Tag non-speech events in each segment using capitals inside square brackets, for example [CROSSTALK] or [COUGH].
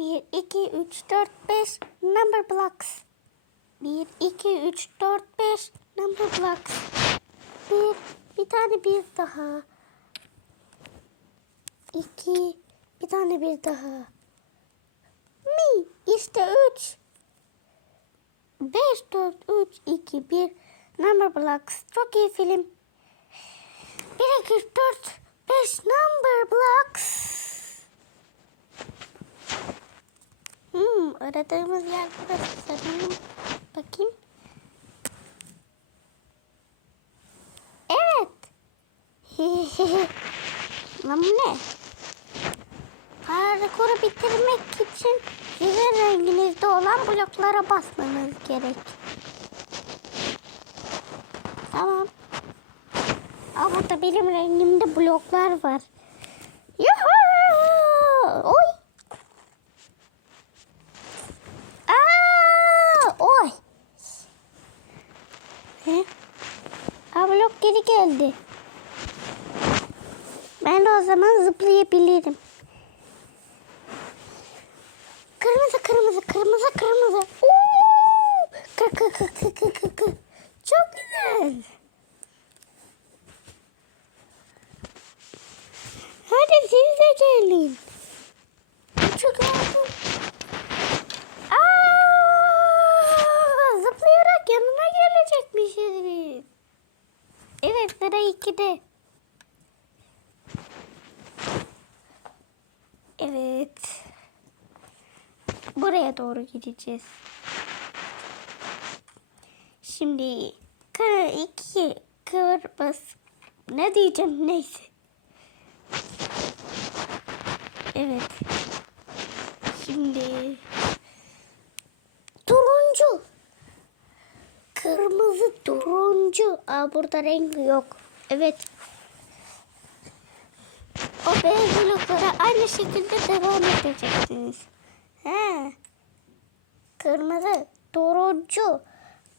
1, 2, 3, 4, 5 number blocks. 1, 2, 3, 4, 5 number blocks. Bir, bir tane bir daha. 2, bir tane bir daha. Mi, işte 3. 5, 4, 3, 2, 1 number blocks. Çok iyi film. 1, 2, 3, 4. Aradığımız yer burası sanırım. Bakayım. Evet. [LAUGHS] Lan bu ne? Parkuru bitirmek için sizin renginizde olan bloklara basmanız gerek. Tamam. Ama burada benim rengimde bloklar var. Yuhu! Oy! Aa! Oy! He? Aa, blok geri geldi. Ben de o zaman zıplayabilirim. Kırmızı kırmızı kırmızı kırmızı. Oo! Kı kı kı kı kı kı kı. Çok güzel. Hadi siz de gelin. Çok lazım. Aa! Zıplayarak yanına gelecekmişiz biz. Evet sıra 2'de. Evet. Buraya doğru gideceğiz. Şimdi kır iki kır. Ne diyeceğim neyse. Evet. Şimdi turuncu. Kırmızı turuncu. Aa burada renk yok. Evet. O beyaz bloklara aynı şekilde devam edeceksiniz. He. Kırmızı, turuncu,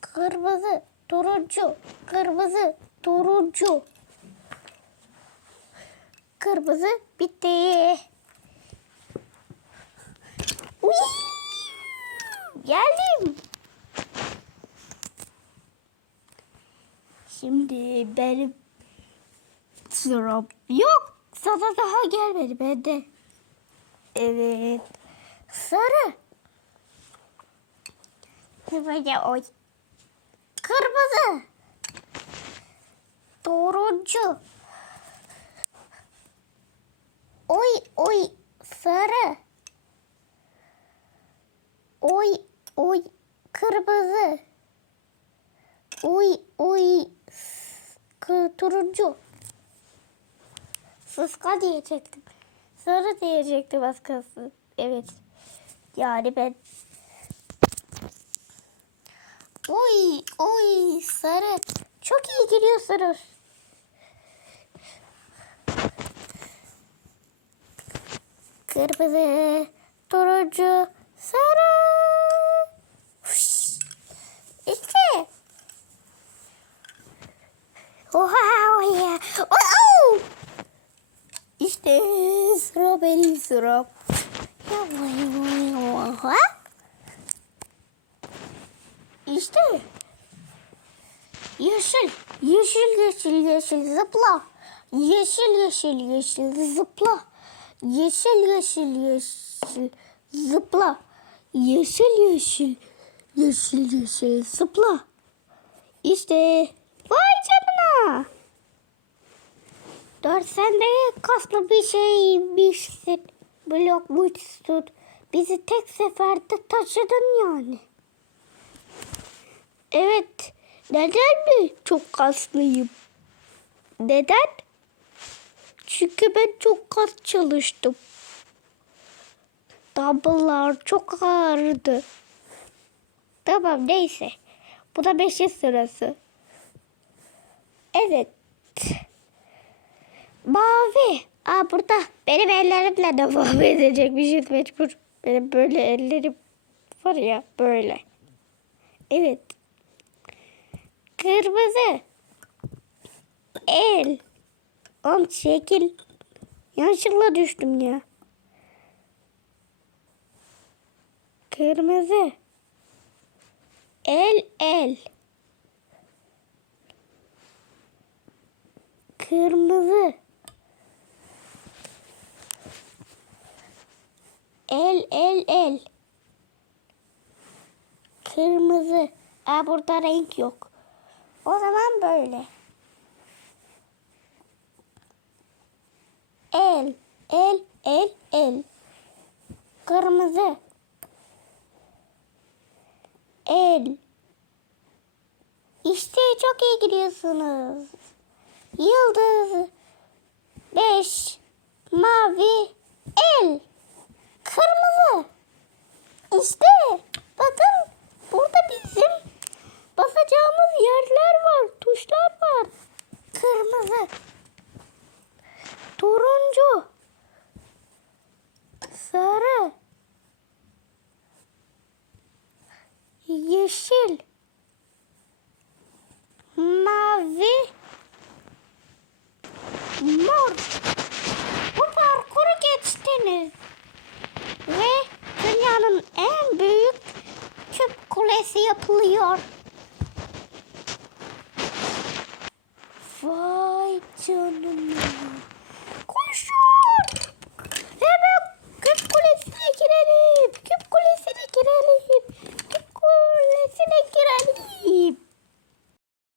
kırmızı, turuncu, kırmızı, turuncu. Kırmızı bitti. Uy! Geldim. Şimdi benim sıram yok. Sana daha gelmedi bende. Evet. Sarı. Böyle oy. Kırmızı. Turuncu. Oy oy sarı. Oy oy kırmızı. Oy oy turuncu. Sıska diyecektim. Sarı diyecektim az kalsın. Evet. Yani ben Oy oy sarı. Çok iyi gidiyorsunuz. Kırmızı, turuncu, sarı. İşte. Oha oya. Oh! Sıra benim oha. İşte. Yeşil, yeşil, yeşil, yeşil zıpla. Yeşil, yeşil, yeşil zıpla. Yeşil, yeşil, yeşil zıpla. Yeşil, yeşil, yeşil, yeşil zıpla. İşte. Vay canına. Dört sen de kaslı bir şeymişsin. Blokmuşsun. Bizi tek seferde taşıdın yani. Evet. Neden mi çok kaslıyım? Neden? Çünkü ben çok kas çalıştım. Dumbbell'lar çok ağırdı. Tamam neyse. Bu da beşin sırası. Evet. Mavi. Aa burada benim ellerimle devam edecekmişiz mecbur. Benim böyle ellerim var ya böyle. Evet. Kırmızı. El. Oğlum çekil. Yanlışlıkla düştüm ya. Kırmızı. El el. Kırmızı. El el el. Kırmızı. Aa, burada renk yok. O zaman böyle. El, el, el, el. Kırmızı. El. İşte çok iyi gidiyorsunuz. Yıldız. Beş. Mavi. El. Kırmızı. İşte bakın burada bizim basacağımız yerler var, tuşlar var. Kırmızı. Turuncu. Sarı. Yeşil. Mavi. Mor. Bu parkuru geçtiniz. Ve dünyanın en büyük küp kulesi